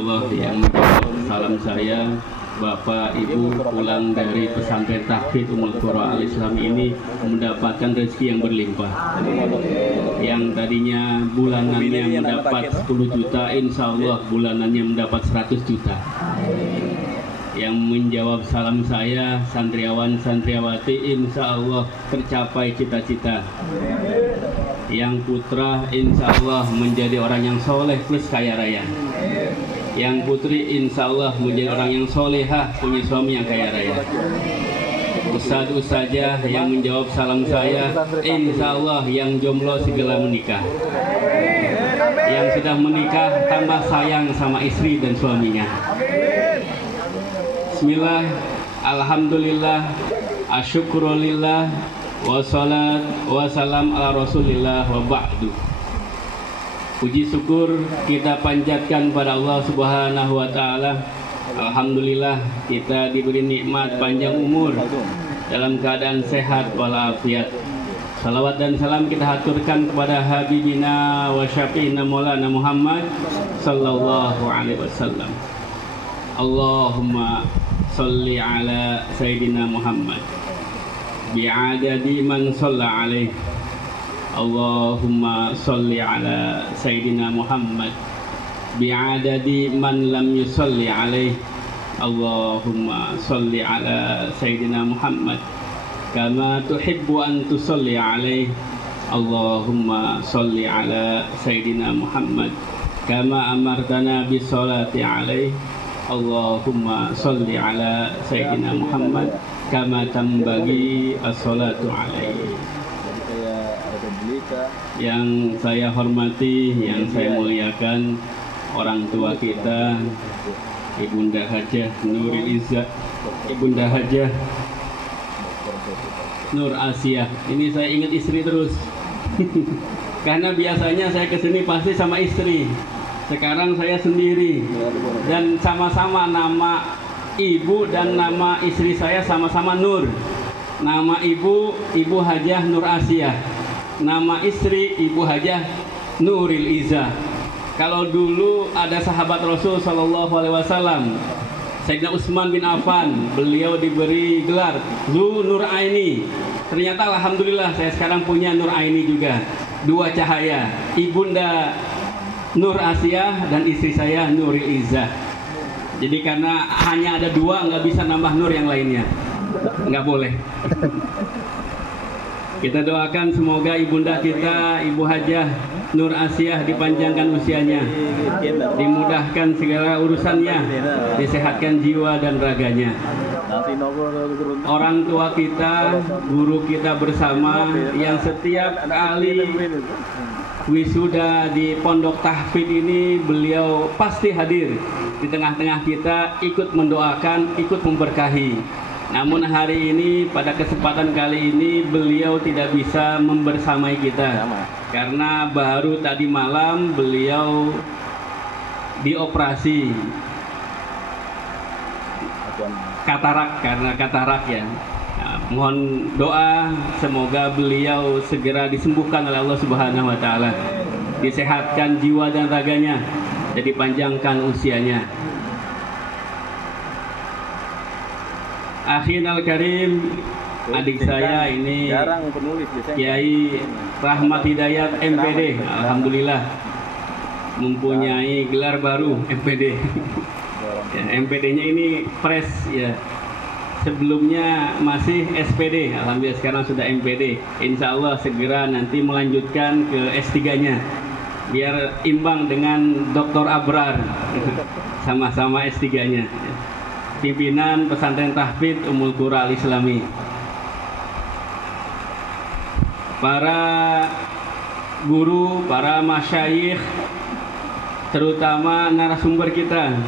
Allah yang menjawab salam saya. Bapak Ibu pulang dari pesantren Tahfidz Ummul Qura Al-Islam ini mendapatkan rezeki yang berlimpah. Yang tadinya bulanannya mendapat 10 juta, insya Allah bulanannya mendapat 100 juta. Yang menjawab salam saya, santriawan santriawati, insya Allah tercapai cita-cita. Yang putra insya Allah menjadi orang yang soleh plus kaya raya. Yang putri insya Allah menjadi orang yang solehah, punya suami yang kaya raya. Ustadz-ustadzah yang menjawab salam saya, insya Allah yang jomblo segera menikah. Yang sudah menikah tambah sayang sama istri dan suaminya. Bismillah, alhamdulillah, asyukurulillah, wassalat wassalam ala rasulillah wa ba'du. Puji syukur kita panjatkan pada Allah Subhanahu wa Ta'ala. Alhamdulillah kita diberi nikmat panjang umur dalam keadaan sehat walafiat. Salawat dan salam kita haturkan kepada Habibina wa Syafi'ina Maulana Muhammad sallallahu alaihi wasallam. Allahumma salli ala Sayyidina Muhammad bi'adadi man shalla alaihi. Allahumma salli ala Sayyidina Muhammad bi'adadi man lam yusalli alaih. Allahumma salli ala Sayyidina Muhammad kama tuhibbu an tusalli alaih. Allahumma salli ala Sayyidina Muhammad kama amartana bisolati alaih. Allahumma salli ala Sayyidina Muhammad kama tambagi as-salatu alaih. Yang saya hormati, yang saya muliakan, orang tua kita, Ibunda Hajah Nuril Izzah, Ibunda Hajah Nur Asia. Ini saya ingat istri terus. Karena biasanya saya kesini pasti sama istri. Sekarang saya sendiri. Dan sama-sama nama ibu dan nama istri saya sama-sama Nur. Nama ibu, Ibu Hajah Nur Asia. Nama istri Ibu Hajah Nuril Izzah. Kalau dulu ada sahabat Rasul Sallallahu Alaihi Wasallam, Sayyidina Utsman bin Affan, beliau diberi gelar Zu Nur Aini. Ternyata alhamdulillah saya sekarang punya Nur Aini juga, dua cahaya, Ibunda Nur Asia dan istri saya Nuril Izzah. Jadi karena hanya ada dua, nggak bisa nambah Nur yang lainnya, nggak boleh. Kita doakan semoga ibunda kita, Ibu Hajah Nur Asia dipanjangkan usianya, dimudahkan segala urusannya, disehatkan jiwa dan raganya. Orang tua kita, guru kita bersama yang setiap kali wisuda di Pondok Tahfidz ini beliau pasti hadir di tengah-tengah kita, ikut mendoakan, ikut memberkahi. Namun hari ini, pada kesempatan kali ini, beliau tidak bisa membersamai kita karena baru tadi malam beliau dioperasi katarak, karena katarak ya. Nah, mohon doa semoga beliau segera disembuhkan oleh Allah Subhanahu wa Ta'ala, disehatkan jiwa dan raganya, dan dipanjangkan usianya. Akhinal Karim, adik saya ini Kiai Rahmat Hidayat MPD, alhamdulillah mempunyai gelar baru MPD. Ya, MPD-nya ini fresh ya. Sebelumnya masih SPD, alhamdulillah sekarang sudah MPD. Insya Allah segera nanti melanjutkan ke S3-nya biar imbang dengan Dr. Abrar, sama-sama S3-nya. Pimpinan Pesantren Tahfidz Ummul Qura Al-Islami. Para guru, para masyayikh, terutama narasumber kita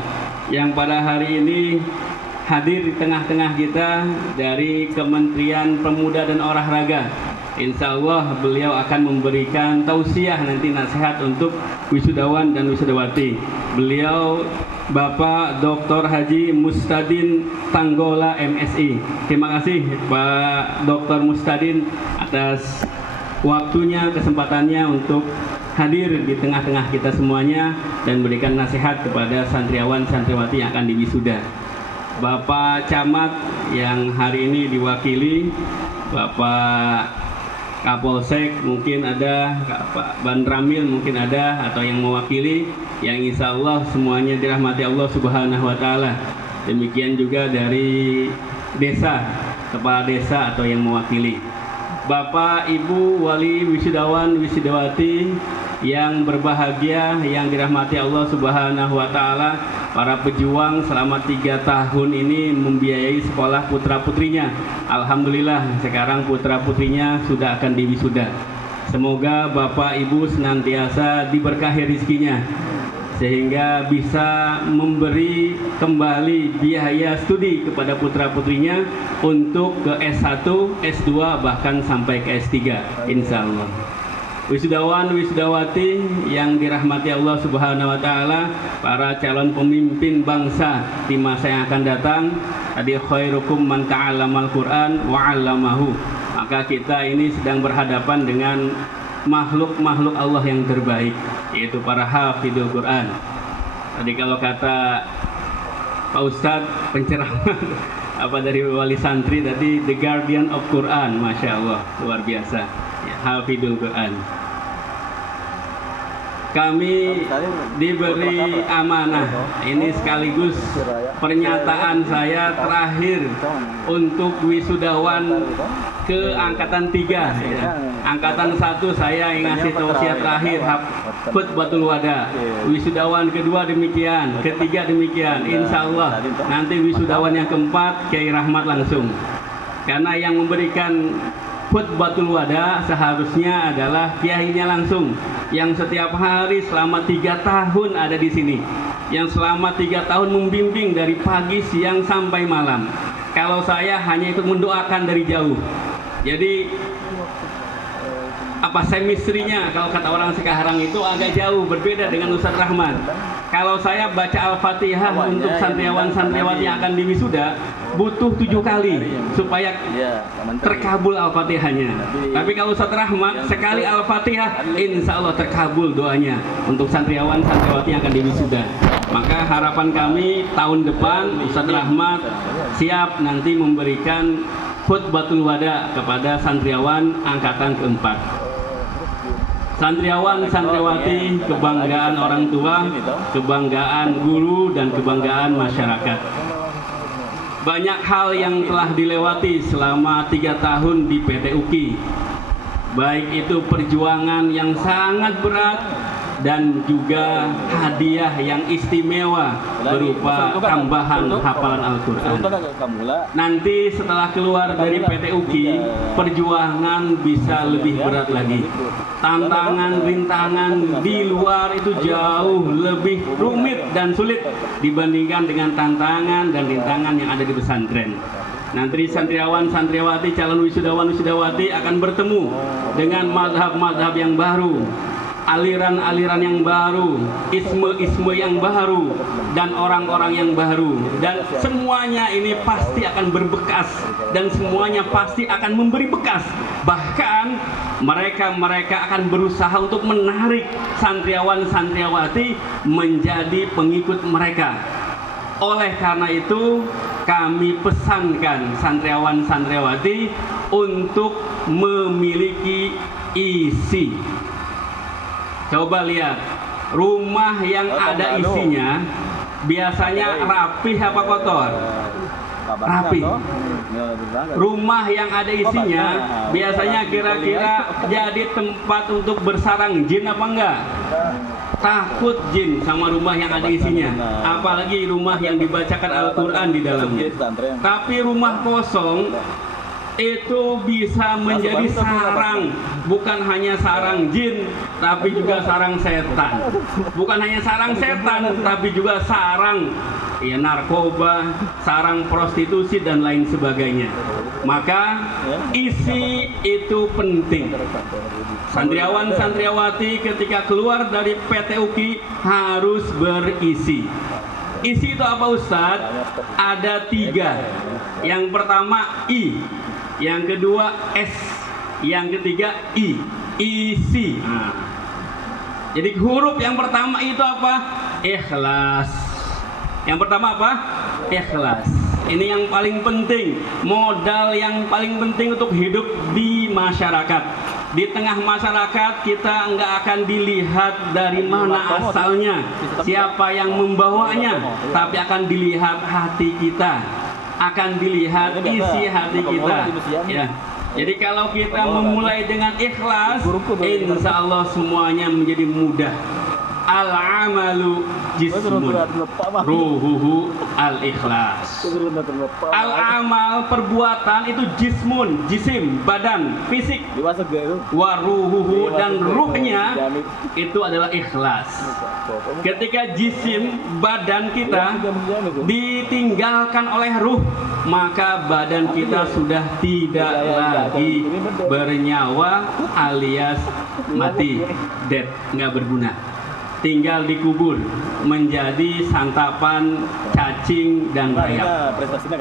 yang pada hari ini hadir di tengah-tengah kita dari Kementerian Pemuda dan Olahraga. Insya Allah beliau akan memberikan tausiah nanti nasihat untuk wisudawan dan wisudawati. Beliau Bapak Dr. Haji Mustadin Tanggola MSI. Terima kasih Pak Dr. Mustadin atas waktunya, kesempatannya untuk hadir di tengah-tengah kita semuanya dan berikan nasihat kepada santriawan santriwati yang akan diwisuda. Bapak Camat yang hari ini diwakili, Bapak Kapolsek mungkin ada, Pak Bandramil mungkin ada, atau yang mewakili, yang insya Allah semuanya dirahmati Allah Subhanahu wa Ta'ala. Demikian juga dari desa, kepala desa atau yang mewakili, Bapak Ibu Wali Wisudawan Wisudawati yang berbahagia, yang dirahmati Allah Subhanahu wa Ta'ala, para pejuang selama 3 tahun ini membiayai sekolah putra-putrinya. Alhamdulillah sekarang putra-putrinya sudah akan diwisuda. Semoga Bapak Ibu senantiasa diberkahi rizkinya, sehingga bisa memberi kembali biaya studi kepada putra-putrinya untuk ke S1, S2, bahkan sampai ke S3 insya Allah. Wisudawan wisudawati yang dirahmati Allah Subhanahu wa Ta'ala, para calon pemimpin bangsa di masa yang akan datang, tadi khairukum man ta'allamal Qur'an wa 'allamahu. Maka kita ini sedang berhadapan dengan makhluk-makhluk Allah yang terbaik, yaitu para hafidul Quran. Tadi kalau kata Pak Ustadz penceramah apa dari wali santri tadi, the guardian of Quran, masya Allah, luar biasa ya, hafidul Quran. Kami diberi amanah, ini sekaligus pernyataan saya terakhir untuk wisudawan ke angkatan 3 ya. Angkatan 1 saya yang ngasih tausiah terakhir khutbatul wada. Wisudawan kedua demikian, ketiga demikian. Insya Allah nanti wisudawan yang keempat Kiai Rahmat langsung. Karena yang memberikan khutbatul wada seharusnya adalah kiainya langsung, yang setiap hari selama 3 tahun ada di sini, yang selama 3 tahun membimbing dari pagi, siang sampai malam. Kalau saya hanya ikut mendoakan dari jauh. Jadi apa chemistry-nya kalau kata orang sekarang itu agak jauh, berbeda dengan Ustadz Rahman. Kalau saya baca Al-Fatihah untuk santriawan-santriawati yang akan diwisuda butuh 7 kali supaya terkabul Al-Fatihahnya. Tapi kalau Ustadz Rahmat sekali Al-Fatihah insya Allah terkabul doanya untuk santriawan-santriawati yang akan diwisuda. Maka harapan kami tahun depan Ustadz Rahmat siap nanti memberikan khutbatul wada kepada santriawan angkatan keempat. Santriawan, santriawati, kebanggaan orang tua, kebanggaan guru, dan kebanggaan masyarakat. Banyak hal yang telah dilewati selama 3 tahun di PT UKI. Baik itu perjuangan yang sangat berat dan juga hadiah yang istimewa berupa tambahan hafalan Al-Quran. Nanti setelah keluar dari PT UKI, perjuangan bisa lebih berat lagi. Tantangan, rintangan di luar itu jauh lebih rumit dan sulit dibandingkan dengan tantangan dan rintangan yang ada di pesantren. Nanti santriawan, santriawati, calon wisudawan, wisudawati akan bertemu dengan mazhab-mazhab yang baru, aliran-aliran yang baru, isme-isme yang baru, dan orang-orang yang baru. Dan semuanya ini pasti akan berbekas, dan semuanya pasti akan memberi bekas. Bahkan mereka akan berusaha untuk menarik santriawan-santriawati menjadi pengikut mereka. Oleh karena itu, kami pesankan santriawan-santriawati untuk memiliki isi. Coba lihat, rumah yang ada isinya biasanya rapih apa kotor? Rapih. Rumah yang ada isinya biasanya kira-kira jadi tempat untuk bersarang jin apa enggak? Takut jin sama rumah yang ada isinya, apalagi rumah yang dibacakan Al-Quran di dalamnya. Tapi rumah kosong itu bisa menjadi sarang, bukan hanya sarang jin, tapi juga sarang setan. Bukan hanya sarang setan, tapi juga sarang narkoba, sarang prostitusi, dan lain sebagainya. Maka isi itu penting. Santriawan, santriawati ketika keluar dari PT UKI harus berisi. Isi itu apa Ustadz? Ada 3. Yang pertama I, yang kedua S, yang ketiga I. Isi. Jadi huruf yang pertama itu apa? Ikhlas. Yang pertama apa? Ikhlas. Ini yang paling penting, modal yang paling penting untuk hidup di masyarakat. Di tengah masyarakat kita nggak akan dilihat dari mana asalnya, siapa yang membawanya, tapi akan dilihat hati kita, akan dilihat isi hati kita. Ya. Jadi kalau kita memulai dengan ikhlas, insya Allah semuanya menjadi mudah. Al-amalu jismun, ruhuhu al-ikhlas. Al-amal perbuatan itu jismun, jisim, badan, fisik. Waruhuhu dan ruhnya itu adalah ikhlas. Ketika jisim, badan kita ditinggalkan oleh ruh, maka badan kita sudah tidak lagi bernyawa alias mati, dead, nggak berguna. Tinggal dikubur menjadi santapan cacing dan rayap.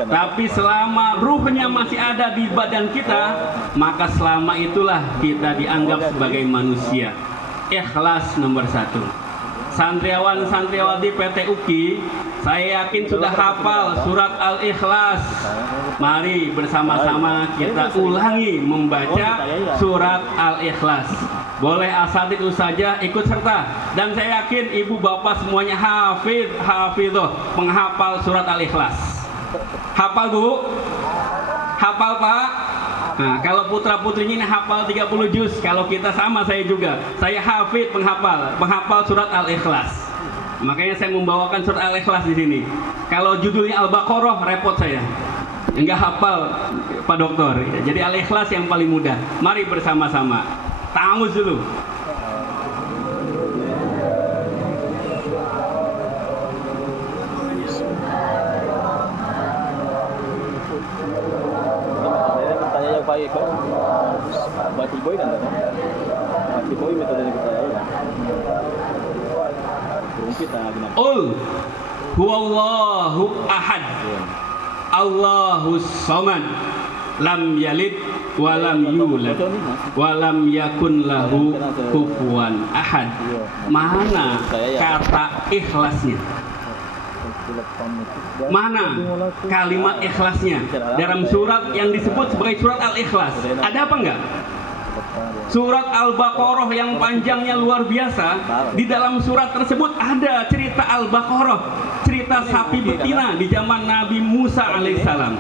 Tapi selama ruhnya masih ada di badan kita, maka selama itulah kita dianggap sebagai manusia. Ikhlas nomor 1. Santriawan santriawati PT UKI, saya yakin sudah hafal surat Al-Ikhlas. Mari bersama-sama kita ulangi membaca surat Al-Ikhlas. Boleh asatidz saja ikut serta, dan saya yakin ibu bapak semuanya hafidh, penghafal surat Al-Ikhlas. Hafal Bu? Hafal Pak? Nah, kalau putra putrinya ini hafal 30 juz, kalau kita sama saya juga. Saya hafidh, penghafal surat Al-Ikhlas. Makanya saya membawakan surat Al-Ikhlas di sini. Kalau judulnya Al-Baqarah repot saya. Enggak hafal Pak Dokter. Jadi Al-Ikhlas yang paling mudah. Mari bersama-sama. Ta'awuz dulu. Baca boy kan? Baca boy metodenya kita ya. Huwallahu ahad. Allahus samad. Lam yalid walam yulad walam yakun lahu kufuwan ahad. Mana kata ikhlasnya? Mana kalimat ikhlasnya dalam surat yang disebut sebagai surat Al-Ikhlas? Ada apa enggak? Surat Al-Baqarah yang panjangnya luar biasa, di dalam surat tersebut ada cerita Al-Baqarah, cerita sapi betina di zaman Nabi Musa alaihissalam.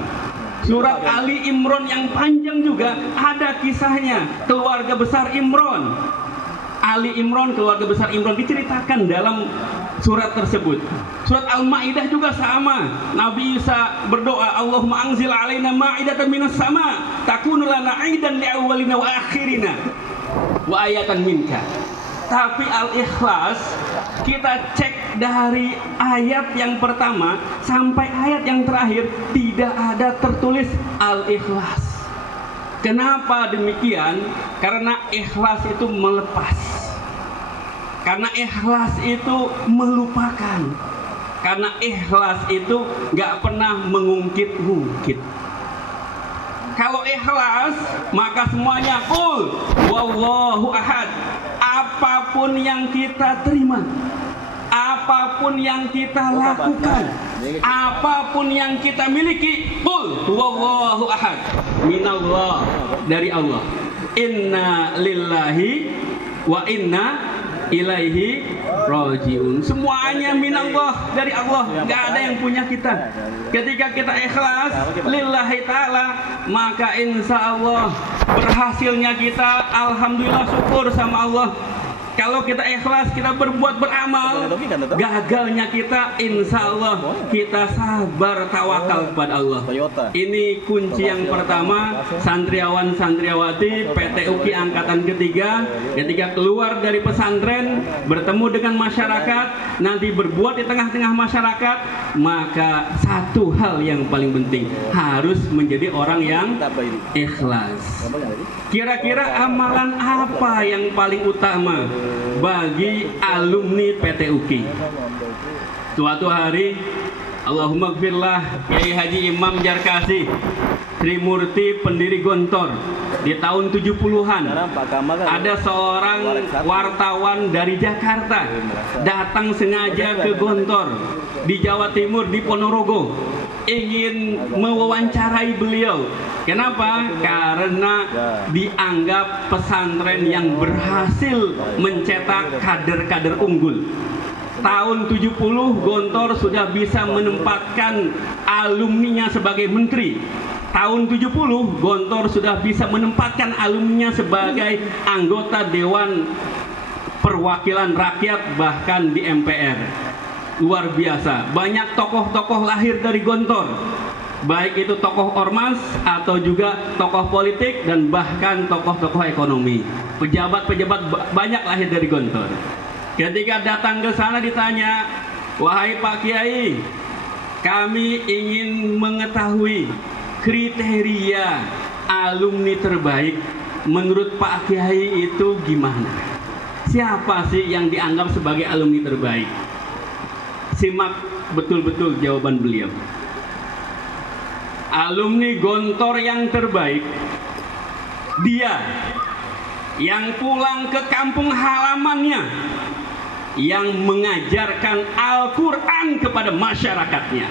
Surat Ali Imran yang panjang juga ada kisahnya, keluarga besar Imran. Ali Imran, keluarga besar Imran diceritakan dalam surat tersebut. Surat Al-Maidah juga sama. Nabi Isa berdoa, Allahumma anzil alaina ma'idatan minas sama, takunu lana 'aidan li'awwalina wa akhirina wa ayatan minka. Tapi Al-Ikhlas kita cek dari ayat yang pertama sampai ayat yang terakhir tidak ada tertulis Al-Ikhlas. Kenapa demikian? Karena ikhlas itu melepas. Karena ikhlas itu melupakan. Karena ikhlas itu gak pernah mengungkit-ungkit. Kalau ikhlas maka semuanya qul wallahu ahad. Apapun yang kita terima, apapun yang kita lakukan, apapun yang kita miliki, qul wallahu ahad. Minallah, dari Allah. Inna lillahi wa inna ilaihi rajiun. Semuanya minallah, dari Allah, gak ada yang punya kita. Ketika kita ikhlas lillahi ta'ala, maka insya Allah berhasilnya kita, alhamdulillah, syukur sama Allah. Kalau kita ikhlas, kita berbuat beramal, gagalnya kita, insya Allah kita sabar, tawakal kepada Allah. Ini kunci yang pertama. Santriawan santriawati PT UKI angkatan ketiga, ketika keluar dari pesantren, bertemu dengan masyarakat, nanti berbuat di tengah-tengah masyarakat, maka satu hal yang paling penting, harus menjadi orang yang ikhlas. Kira-kira amalan apa yang paling utama bagi alumni PT UKI? Suatu hari, Allahumma gfirlah Kiai Haji Imam Jarkasi Trimurti pendiri Gontor, di tahun 70-an. Sekarang Pak Kamal kan Ada seorang wartawan dari Jakarta datang sengaja ke Gontor di Jawa Timur, di Ponorogo, ingin mewawancarai beliau. Kenapa? Karena dianggap pesantren yang berhasil mencetak kader-kader unggul. Tahun 70 Gontor sudah bisa menempatkan alumninya sebagai menteri. Tahun 70 Gontor sudah bisa menempatkan alumninya sebagai anggota Dewan Perwakilan Rakyat, bahkan di MPR. Luar biasa. Banyak tokoh-tokoh lahir dari Gontor, baik itu tokoh ormas atau juga tokoh politik dan bahkan tokoh-tokoh ekonomi. Pejabat-pejabat banyak lahir dari Gontor. Ketika datang ke sana ditanya, "Wahai Pak Kiai, kami ingin mengetahui kriteria alumni terbaik. Menurut Pak Kiai itu gimana? Siapa sih yang dianggap sebagai alumni terbaik?" Simak betul-betul jawaban beliau. Alumni Gontor yang terbaik, dia yang pulang ke kampung halamannya, yang mengajarkan Al-Quran kepada masyarakatnya.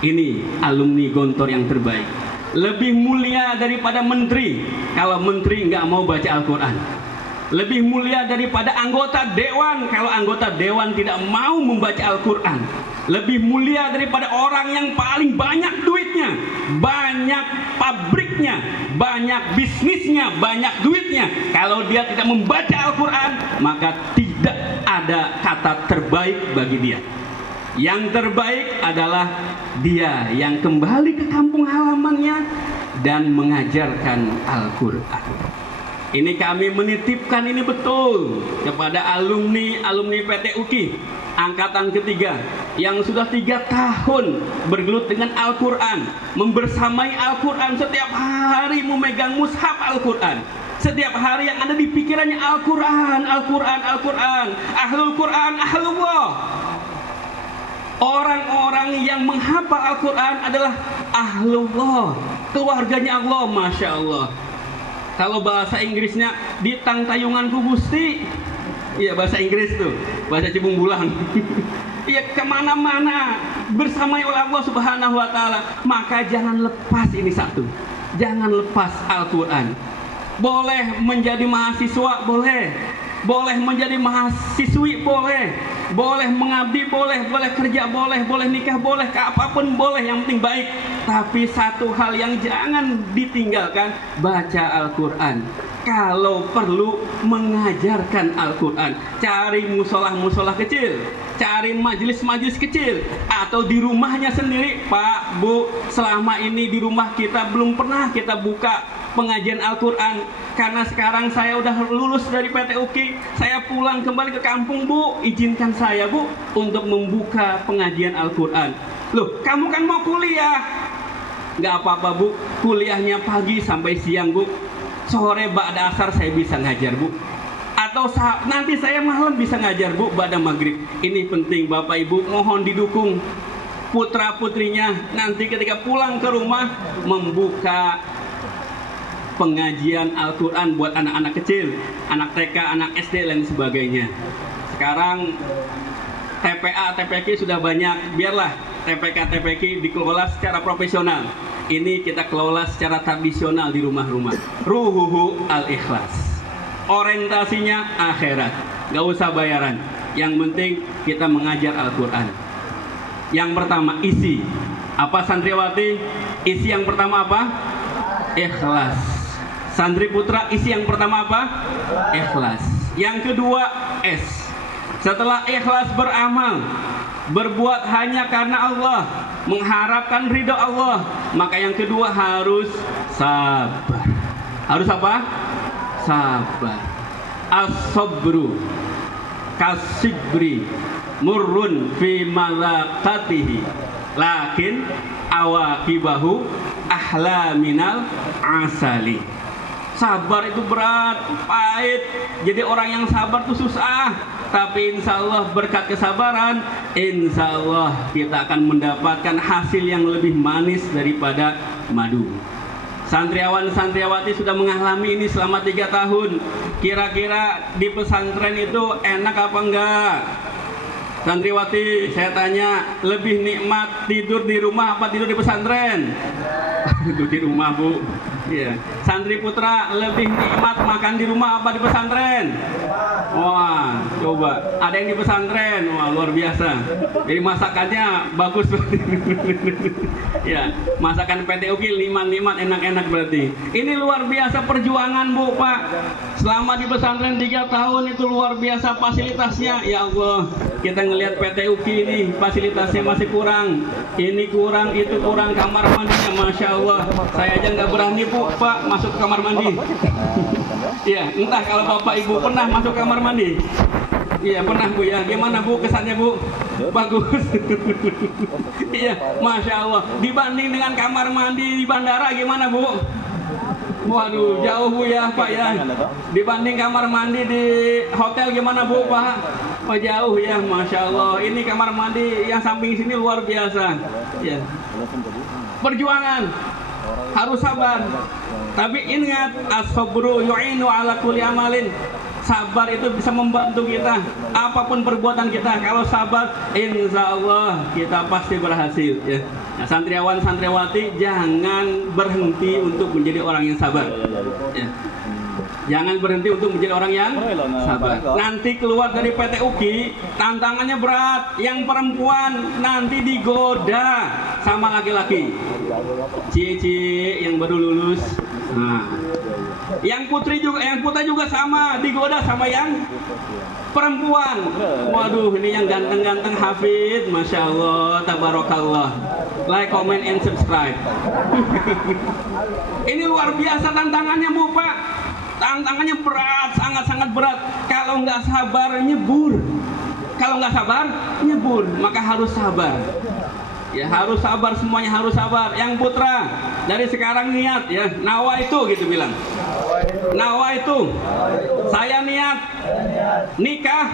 Ini alumni Gontor yang terbaik. Lebih mulia daripada menteri, kalau menteri nggak mau baca Al-Quran. Lebih mulia daripada anggota dewan, kalau anggota dewan tidak mau membaca Al-Quran. Lebih mulia daripada orang yang paling banyak duitnya, banyak pabriknya, banyak bisnisnya, banyak duitnya. Kalau dia tidak membaca Al-Quran, maka tidak ada kata terbaik bagi dia. Yang terbaik adalah dia yang kembali ke kampung halamannya dan mengajarkan Al-Quran. Ini kami menitipkan ini betul kepada alumni PT UKI angkatan ketiga yang sudah 3 tahun bergelut dengan Al-Quran, membersamai Al-Quran, setiap hari memegang mushaf Al-Quran. Setiap hari yang ada di pikirannya Al-Quran, Al-Quran, Al-Quran, Ahlul Quran, Ahlullah. Orang-orang yang menghafal Al-Quran adalah Ahlullah, keluarganya Allah, Masya Allah. Kalau bahasa Inggrisnya di tangtayunganku Gusti, iya bahasa Inggris tuh, bahasa Cibung Bulang. Iya, kemana-mana bersamai oleh Allah Subhanahu Wa Taala. Maka jangan lepas ini satu, jangan lepas Al-Quran. Boleh menjadi mahasiswa, boleh menjadi mahasiswi, boleh mengabdi, boleh kerja, boleh nikah, boleh apapun boleh, yang penting baik. Tapi satu hal yang jangan ditinggalkan, baca Al-Quran. Kalau perlu mengajarkan Al-Quran. Cari musolah kecil, cari majelis kecil, atau di rumahnya sendiri. Pak, Bu, selama ini di rumah kita belum pernah kita buka pengajian Al-Quran. Karena sekarang saya udah lulus dari PT UKI, saya pulang kembali ke kampung, Bu, izinkan saya, Bu, untuk membuka pengajian Al-Quran. Loh, kamu kan mau kuliah? Nggak apa-apa, Bu, kuliahnya pagi sampai siang, Bu. Sore ba'da asar saya bisa ngajar, Bu. Atau nanti saya malam bisa ngajar, Bu, ba'da maghrib. Ini penting, Bapak Ibu, mohon didukung putra-putrinya nanti ketika pulang ke rumah membuka pengajian Al-Quran buat anak-anak kecil, anak TK, anak SD, dan sebagainya. Sekarang TPA, TPQ sudah banyak, biarlah TPK, TPQ dikelola secara profesional. Ini kita kelola secara tradisional di rumah-rumah. Ruhuhu al-ikhlas. Orientasinya akhirat, gak usah bayaran. Yang penting kita mengajar Al-Quran. Yang pertama, isi. Apa santriwati? Isi yang pertama apa? Ikhlas. Santri putra, isi yang pertama apa? Ikhlas. Yang kedua, S. Setelah ikhlas beramal, berbuat hanya karena Allah, mengharapkan ridho Allah, maka yang kedua harus sabar. Harus apa? Sabar. As-sabru kasibri murrun fi malaqatihi lakin awaqibahu ahla minal asali. Sabar itu berat, pahit. Jadi orang yang sabar itu susah. Tapi insya Allah berkat kesabaran, insya Allah kita akan mendapatkan hasil yang lebih manis daripada madu. Santriawan-santriawati sudah mengalami ini selama 3 tahun. Kira-kira di pesantren itu enak apa enggak? Santriwati, saya tanya, lebih nikmat tidur di rumah apa tidur di pesantren? Tidur di rumah, Bu. Iya. Santri putra, lebih nikmat makan di rumah apa di pesantren? Wah, coba. Ada yang di pesantren, wah luar biasa. Jadi masakannya bagus. Ya, masakan PT UKI limat-limat enak-enak berarti. Ini luar biasa perjuangan, Bu, Pak. Selama di pesantren 3 tahun itu luar biasa fasilitasnya. Ya Allah, kita ngelihat PT UKI ini fasilitasnya masih kurang. Ini kurang, itu kurang, kamar mandinya, masya Allah. Saya aja nggak berani, Bu, Pak, masuk ke kamar mandi. Iya, entah kalau Bapak Ibu pernah masuk kamar mandi. Iya, pernah, Bu, ya. Gimana, Bu, kesannya, Bu? Bagus. Iya, masya Allah. Dibanding dengan kamar mandi di bandara, gimana, Bu? Waduh, jauh, Bu, ya, Pak, ya. Dibanding kamar mandi di hotel, gimana, Bu, Pak? Oh, jauh, ya, masya Allah. Ini kamar mandi yang samping sini luar biasa. Ya. Perjuangan harus sabar. Tapi ingat, as-sabru yu'inu ala kulli amalin. Sabar itu bisa membantu kita apapun perbuatan kita. Kalau sabar, insya Allah kita pasti berhasil, ya. Nah, santriawan santriawati, jangan berhenti untuk menjadi orang yang sabar, ya. Jangan berhenti untuk menjadi orang yang sabar. Nanti keluar dari PT UKI, tantangannya berat. Yang perempuan nanti digoda sama laki-laki. Cie-cie yang baru lulus. Nah, yang putri juga, yang putra juga sama, digoda sama yang perempuan. Waduh, ini yang ganteng-ganteng hafid, masya Allah, tabarakallah. Like, comment, and subscribe. Ini luar biasa tantangannya, Bu, Pak. Tantangannya berat, sangat-sangat berat. Kalau nggak sabar, nyebur. Kalau nggak sabar, nyebur. Maka harus sabar. Ya, harus sabar, semuanya harus sabar. Yang putra, dari sekarang niat, ya, nawa itu gitu bilang. Nawa itu, saya niat nikah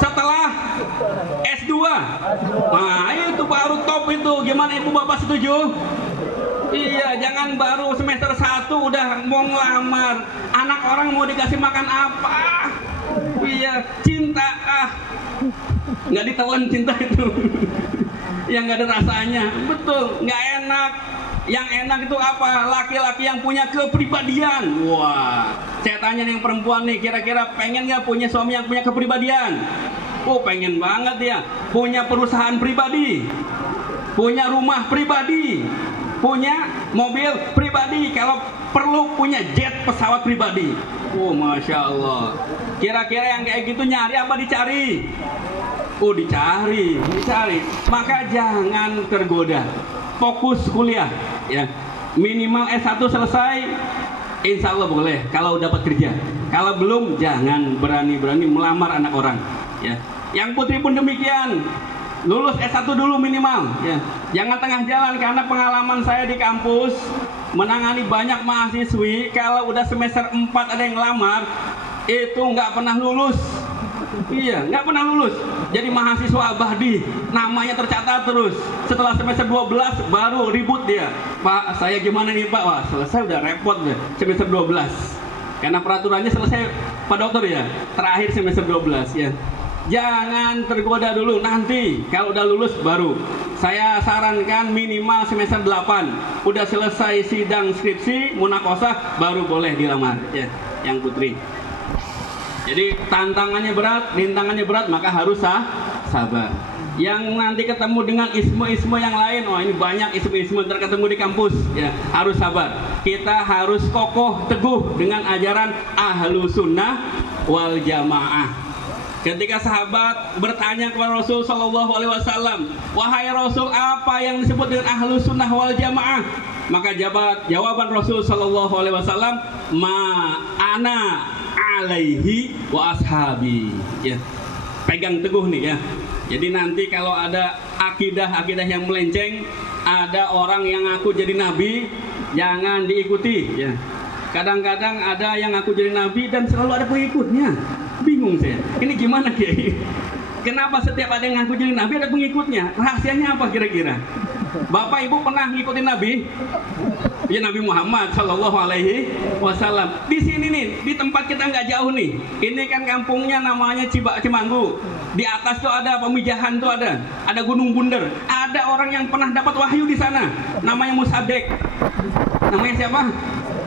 setelah S2. Nah, itu baru top itu. Gimana Ibu Bapak setuju? Iya, jangan baru semester 1 udah mau ngelamar. Anak orang mau dikasih makan apa? Iya, cinta, nggak ditelan cinta itu. Yang nggak ada rasanya, betul, nggak enak. Yang enak itu apa? Laki-laki yang punya kepribadian. Wah, saya tanya nih yang perempuan nih, kira-kira pengen nggak punya suami yang punya kepribadian? Oh, pengen banget ya. Punya perusahaan pribadi, punya rumah pribadi, punya mobil pribadi, kalau perlu punya jet pesawat pribadi. Oh, masya Allah. Kira-kira yang kayak gitu nyari apa dicari? Oh, dicari. Maka jangan tergoda. Fokus kuliah, ya. Minimal S1 selesai, insya Allah boleh kalau dapat kerja. Kalau belum, jangan berani-berani melamar anak orang, ya. Yang putri pun demikian. Lulus S1 dulu minimal, ya. Jangan tengah jalan, karena pengalaman saya di kampus menangani banyak mahasiswi, kalau udah semester 4 ada yang ngelamar, itu nggak pernah lulus. Iya, nggak pernah lulus. Jadi mahasiswa abadi, namanya tercatat terus. Setelah semester 12 baru ribut dia. Pak, saya gimana nih, Pak? Wah, selesai udah repot deh semester 12. Karena peraturannya selesai, Pak Dokter, ya. Terakhir semester 12, ya. Jangan tergoda dulu, nanti kalau udah lulus baru. Saya sarankan minimal semester 8. Udah selesai sidang skripsi, munakosah, baru boleh dilamar, ya, yang putri. Jadi tantangannya berat, rintangannya berat, maka harus sabar. Yang nanti ketemu dengan isme-isme yang lain, oh ini banyak isme-isme terketemu di kampus, ya, harus sabar. Kita harus kokoh teguh dengan ajaran Ahlus Sunnah wal Jamaah. Ketika sahabat bertanya kepada Rasul Shallallahu Alaihi Wasallam, wahai Rasul, apa yang disebut dengan Ahlus Sunnah wal Jamaah? Maka jawaban Rasul Shallallahu Alaihi Wasallam, ma ana alaihi wa ashabi, ya. Pegang teguh nih, ya. Jadi nanti kalau ada akidah yang melenceng, ada orang yang ngaku jadi nabi, jangan diikuti, ya. Kadang-kadang ada yang ngaku jadi nabi dan selalu ada pengikutnya. Bingung saya, ini gimana, Kiai? Kenapa setiap ada yang ngaku jadi nabi ada pengikutnya? Rahasianya apa kira-kira? Bapak Ibu pernah ngikutin nabi? Ya Nabi Muhammad Shallallahu Alaihi Wasallam. Di sini nih, di tempat kita nggak jauh nih. Ini kan kampungnya namanya Cimanggu. Di atas tuh ada pemijahan tuh ada Gunung Bunder. Ada orang yang pernah dapat wahyu di sana. Namanya Musadek. Namanya siapa?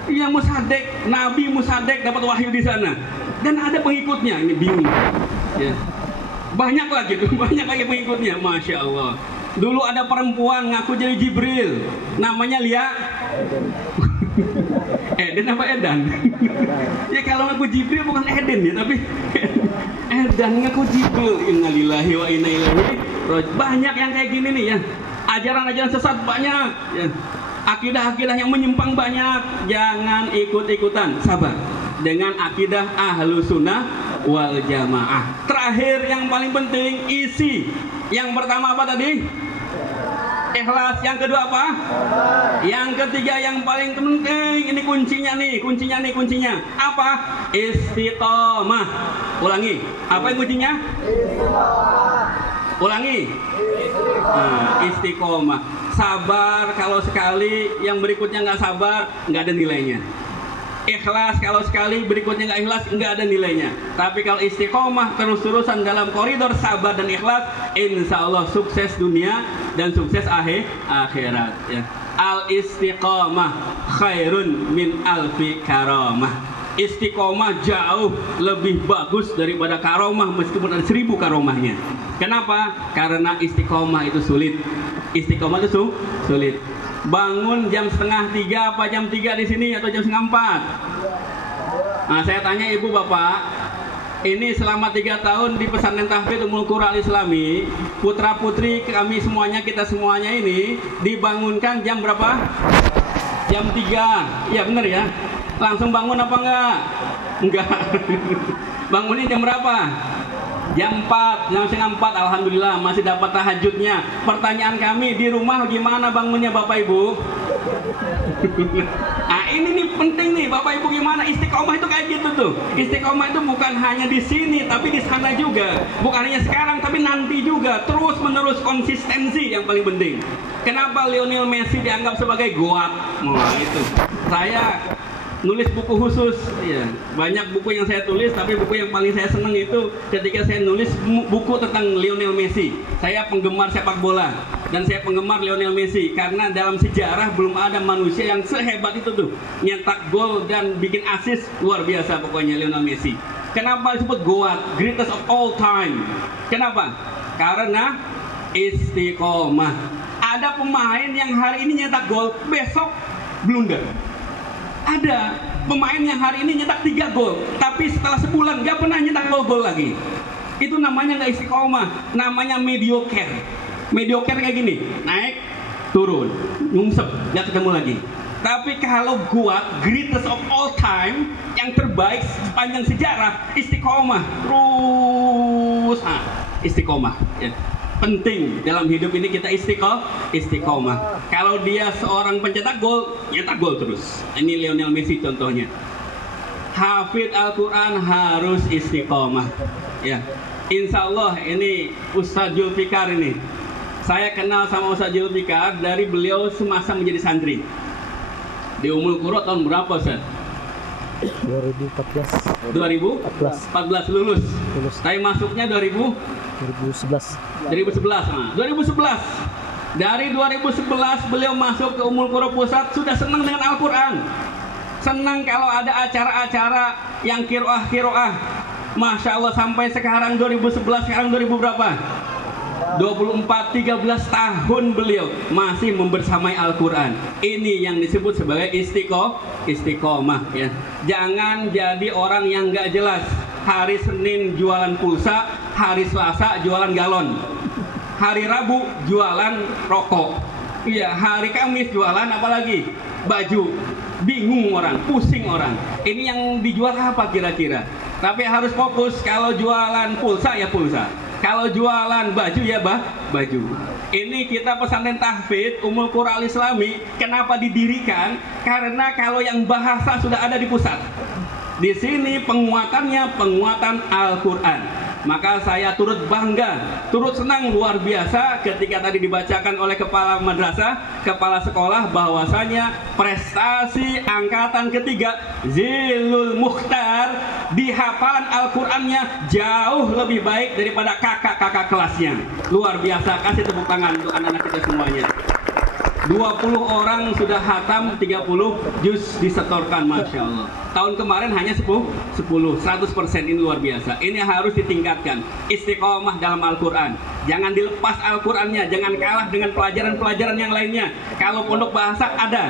Iya Musadek. Nabi Musadek dapat wahyu di sana. Dan ada pengikutnya. Ini bingung. Ya. Banyak lagi tuh, banyak lagi pengikutnya. Masya Allah. Dulu ada perempuan ngaku jadi Jibril, namanya Lia. Eden apa Edan? Ya kalau ngaku Jibril bukan Eden ya, tapi Edan ngaku Jibril. Innalillahi wa inna ilaihi raji'un. Banyak yang kayak gini nih ya. Ajaran-ajaran sesat banyak ya. Akidah-akidah yang menyimpang banyak. Jangan ikut-ikutan, sabar. Dengan akidah ahlu sunnah wal jamaah. Terakhir yang paling penting, isi. Yang pertama apa tadi? Ikhlas. Yang kedua apa? Yang ketiga yang paling penting, ini kuncinya nih, kuncinya. Apa? Istiqomah. Ulangi. Apa yang kuncinya? Ulangi. Istiqomah. Sabar kalau sekali, yang berikutnya nggak sabar, nggak ada nilainya. Ikhlas kalau sekali, berikutnya nggak ikhlas, nggak ada nilainya. Tapi kalau istiqomah terus-terusan dalam koridor sabar dan ikhlas, insya Allah sukses dunia dan sukses akhirat ya. Al istiqomah khairun min alfi karamah. Istiqomah jauh lebih bagus daripada karomah, meskipun ada 1000 karomahnya. Kenapa? Karena istiqomah itu sulit. Istiqomah itu sulit. Bangun jam 2:30 apa jam 3 di sini atau jam 3:30? Nah, saya tanya ibu bapak, ini selama 3 tahun di pesantren tahfidz Ummul Qura Al Islami, putra putri kami semuanya, kita semuanya ini dibangunkan jam berapa? Jam 3. Iya bener ya. Langsung bangun apa enggak? Enggak. Bangunnya jam berapa? Jam 4, jam 3:30, alhamdulillah masih dapat tahajudnya. Pertanyaan kami, di rumah gimana bangunnya Bapak Ibu? Nah ini nih penting nih Bapak Ibu, gimana? Istiqomah itu kayak gitu tuh. Istiqomah itu bukan hanya di sini, tapi di sana juga. Bukan hanya sekarang, tapi nanti juga. Terus menerus, konsistensi yang paling penting. Kenapa Lionel Messi dianggap sebagai goat? Nah itu. Saya nulis buku khusus ya, banyak buku yang saya tulis, tapi buku yang paling saya senang itu ketika saya nulis buku tentang Lionel Messi. Saya penggemar sepak bola dan saya penggemar Lionel Messi karena dalam sejarah belum ada manusia yang sehebat itu tuh, nyetak gol dan bikin assist, luar biasa pokoknya Lionel Messi. Kenapa disebut goat, greatest of all time? Kenapa? Karena istiqomah. Ada pemain yang hari ini nyetak gol, besok blunder. Ada pemain yang hari ini nyetak 3 gol, tapi setelah sebulan gak pernah nyetak gol lagi. Itu namanya gak istiqomah, namanya mediocre. Mediocre kayak gini, naik, turun, nyungsep, gak ketemu lagi. Tapi kalau kuat, greatest of all time, yang terbaik sepanjang sejarah, istiqomah. Terus, istiqomah ya. Penting dalam hidup ini kita istiqomah. Kalau dia seorang pencetak gol, nyetak gol terus. Ini Lionel Messi contohnya. Hafidz Al-Quran harus istiqomah. Ya, insya Allah ini Ustadz Zulfikar ini. Saya kenal sama Ustadz Zulfikar dari beliau semasa menjadi santri. Di Ummul Qura tahun berapa Ustaz? 2014 lulus. Tapi masuknya 2011. Nah, 2011. Dari 2011 beliau masuk ke Ummul Qura Pusat, sudah senang dengan Al-Quran. Senang kalau ada acara-acara yang kiroah. Masya Allah, sampai sekarang 2011, sekarang 2000 berapa? 13 tahun beliau masih membersamai Al-Quran. Ini yang disebut sebagai istiqomah ya. Jangan jadi orang yang gak jelas. Hari Senin jualan pulsa, hari Selasa jualan galon, hari Rabu jualan rokok, iya, hari Kamis jualan apa lagi? Baju. Bingung orang, pusing orang. Ini yang dijual apa kira-kira? Tapi harus fokus. Kalau jualan pulsa ya pulsa, kalau jualan baju ya baju. Ini kita pesantren tahfidz Ummul Qura Al Islami. Kenapa didirikan? Karena kalau yang bahasa sudah ada di pusat. Di sini penguatannya penguatan Al-Quran. Maka saya turut bangga, turut senang luar biasa ketika tadi dibacakan oleh kepala madrasah, kepala sekolah bahwasanya prestasi angkatan ketiga Zilul Mukhtar di hafalan Al-Qur'annya jauh lebih baik daripada kakak-kakak kelasnya. Luar biasa, kasih tepuk tangan untuk anak-anak kita semuanya. 20 orang sudah hatam, 30 juz disetorkan, Masya Allah. Tahun kemarin hanya 10, 100%. Ini luar biasa. Ini harus ditingkatkan. Istiqomah dalam Al-Quran. Jangan dilepas Al-Qurannya, jangan kalah dengan pelajaran-pelajaran yang lainnya. Kalau pondok bahasa ada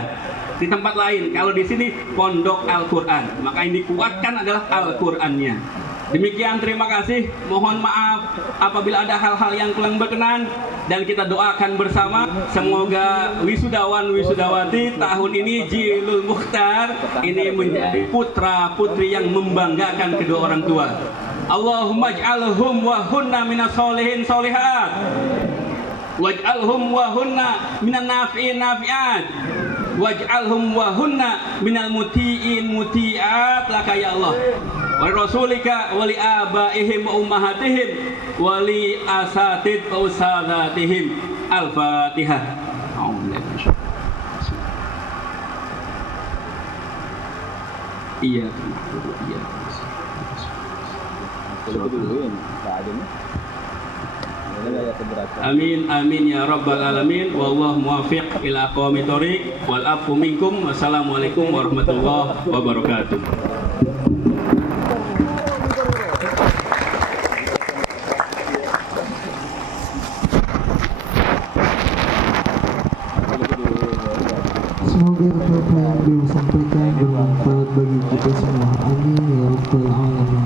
di tempat lain, kalau di sini pondok Al-Quran, maka yang dikuatkan adalah Al-Qurannya. Demikian, terima kasih. Mohon maaf apabila ada hal-hal yang kurang berkenan, dan kita doakan bersama semoga wisudawan wisudawati tahun ini Zilul Mukhtar ini menjadi putra putri yang membanggakan kedua orang tua. Allahumma ij'alhum wa hunna minas solihin solihat, waj'alhum wa hunna minan nafi'in nafi'at, waj'alhum wa hunna minal muti'in muti'at laka ya Allah, wa rasulika wa li abaihim wa ummahatihim wa li asatid wa usadatihim. Al-Fatihah. Iya. Amin amin ya rabbal alamin. Wallahu muwaffiq ila aqwamit thoriq wal afu minkum. Wassalamualaikum warahmatullahi wabarakatuh. Semoga apa yang beliau sampaikan bermanfaat bagi kita semua. Amin ya rabbal alamin.